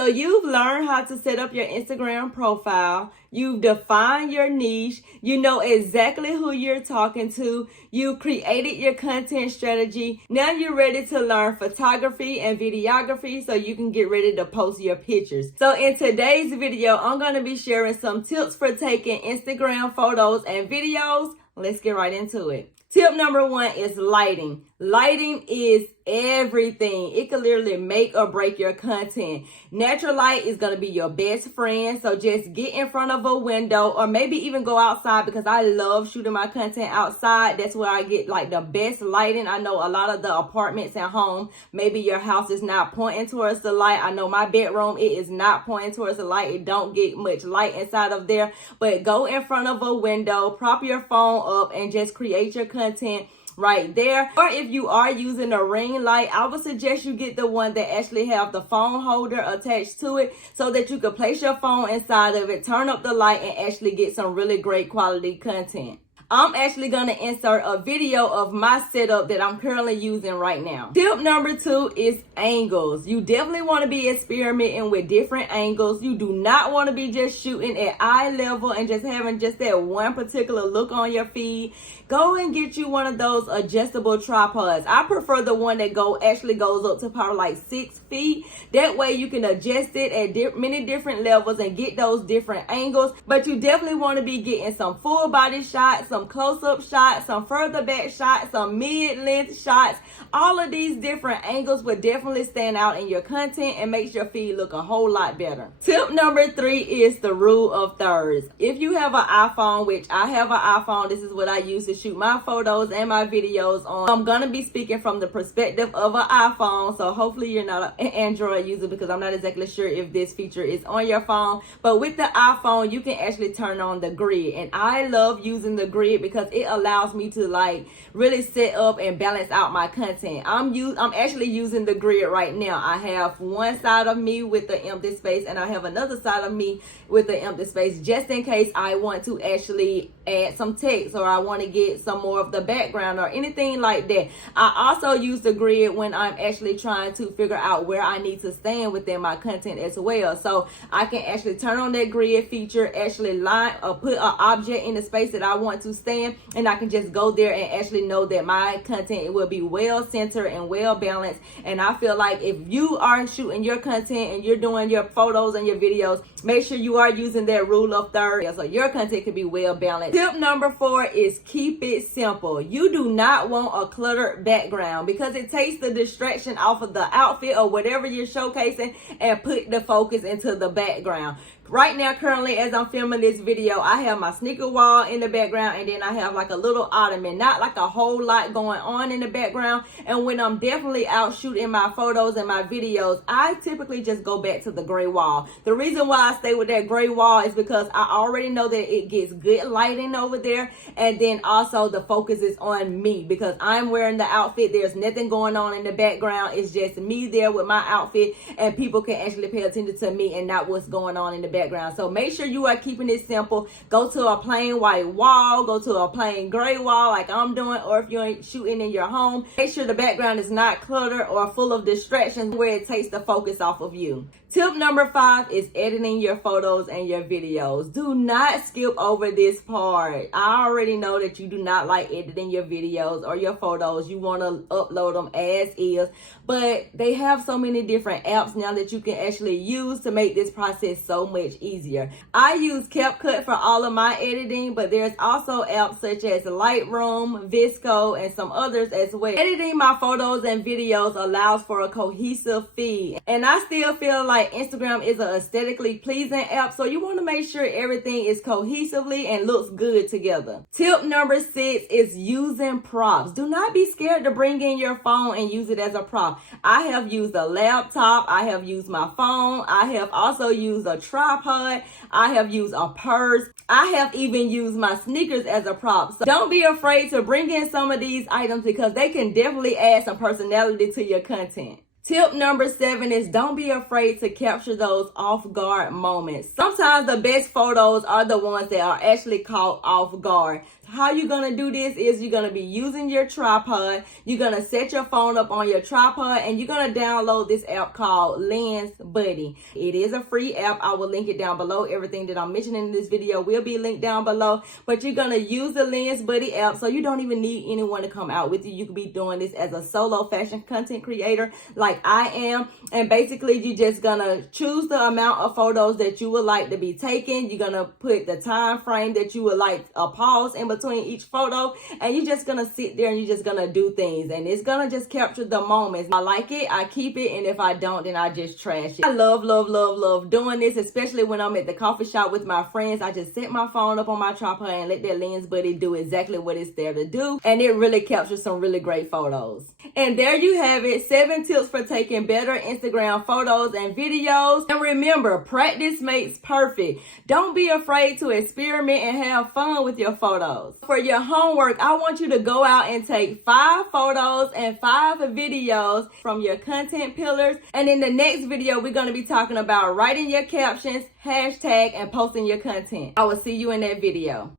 So you've learned how to set up your Instagram profile. You've defined your niche. You know exactly who you're talking to. You created your content strategy. Now you're ready to learn photography and videography so you can get ready to post your pictures. So in today's video, I'm going to be sharing some tips for taking Instagram photos and videos. Let's get right into it. Tip number 1 is lighting. Lighting is everything. It can literally make or break your content. Natural light is going to be your best friend. So just get in front of a window or maybe even go outside, because I love shooting my content outside. That's where I get like the best lighting. I know a lot of the apartments at home, maybe your house is not pointing towards the light. I know my bedroom, it is not pointing towards the light. It don't get much light inside of there. But go in front of a window, prop your phone up, and just create your content right there. Or if you are using a ring light, I would suggest you get the one that actually have the phone holder attached to it so that you can place your phone inside of it, turn up the light, and actually get some really great quality content. I'm actually going to insert a video of my setup that I'm currently using right now. Tip number 2 is angles. You definitely want to be experimenting with different angles. You do not want to be just shooting at eye level and just having just that one particular look on your feed. Go and get you one of those adjustable tripods. I prefer the one that actually goes up to probably like 6 feet. That way you can adjust it at many different levels and get those different angles. But you definitely want to be getting some full body shots, some close-up shots, some further back shots, some mid-length shots. All of these different angles will definitely stand out in your content and makes your feed look a whole lot better. Tip number 3 is the rule of thirds. If you have an iPhone, which I have an iPhone, this is what I use to shoot my photos and my videos on. I'm gonna be speaking from the perspective of an iPhone, so hopefully you're not an Android user, because I'm not exactly sure if this feature is on your phone. But with the iPhone, you can actually turn on the grid, and I love using the grid because it allows me to like really set up and balance out my content. I'm actually using the grid right now. I have one side of me with the empty space, and I have another side of me with the empty space, just in case I want to actually add some text, or I want to get some more of the background or anything like that. I also use the grid when I'm actually trying to figure out where I need to stand within my content as well. So I can actually turn on that grid feature, actually line or put an object in the space that I want to stand, and I can just go there and actually know that my content will be well centered and well balanced. And I feel like if you are shooting your content and you're doing your photos and your videos, make sure you are using that rule of thirds so your content can be well balanced. Tip number 4 is keep it simple. You do not want a cluttered background, because it takes the distraction off of the outfit or whatever you're showcasing and put the focus into the background. Right now, currently, as I'm filming this video, I have my sneaker wall in the background, and then I have like a little ottoman, not like a whole lot going on in the background. And when I'm definitely out shooting my photos and my videos, I typically just go back to the gray wall. The reason why I stay with that gray wall is because I already know that it gets good lighting over there, and then also the focus is on me because I'm wearing the outfit. There's nothing going on in the background. It's just me there with my outfit, and people can actually pay attention to me and not what's going on in the background. So make sure you are keeping it simple. Go to a plain white wall, go to a plain gray wall like I'm doing, or if you're shooting in your home, make sure the background is not cluttered or full of distractions where it takes the focus off of you. Tip number 5 is editing your photos and your videos. Do not skip over this part. I already know that you do not like editing your videos or your photos. You want to upload them as is, but they have so many different apps now that you can actually use to make this process so much easier. I use CapCut for all of my editing, but there's also apps such as Lightroom, Visco, and some others as well. Editing my photos and videos allows for a cohesive feed, and I still feel like Instagram is an aesthetically pleasing app, so you want to make sure everything is cohesively and looks good together. Tip number 6 is using props. Do not be scared to bring in your phone and use it as a prop. I have used a laptop, I have used my phone, I have also used a tripod, I have used a purse, I have even used my sneakers as a prop. So don't be afraid to bring in some of these items, because they can definitely add some personality to your content. Tip number 7 is don't be afraid to capture those off-guard moments. Sometimes the best photos are the ones that are actually caught off guard. How you're going to do this is you're going to be using your tripod. You're going to set your phone up on your tripod and you're going to download this app called LENSBUDDY. It is a free app. I will link it down below. Everything that I'm mentioning in this video will be linked down below. But you're going to use the LENSBUDDY app, so you don't even need anyone to come out with you. You could be doing this as a solo fashion content creator like I am. And basically, you're just going to choose the amount of photos that you would like to be taken. You're going to put the time frame that you would like a pause in between each photo. And you're just going to sit there and you're just going to do things. And it's going to just capture the moments. I like it, I keep it. And if I don't, then I just trash it. I love doing this, especially when I'm at the coffee shop with my friends. I just set my phone up on my tripod and let that LENSBUDDY do exactly what it's there to do. And it really captures some really great photos. And there you have it, 7 tips for taking better Instagram photos and videos. And remember, practice makes perfect. Don't be afraid to experiment and have fun with your photos. For your homework, I want you to go out and take 5 photos and 5 videos from your content pillars. And in the next video, we're going to be talking about writing your captions, hashtag, and posting your content. I will see you in that video.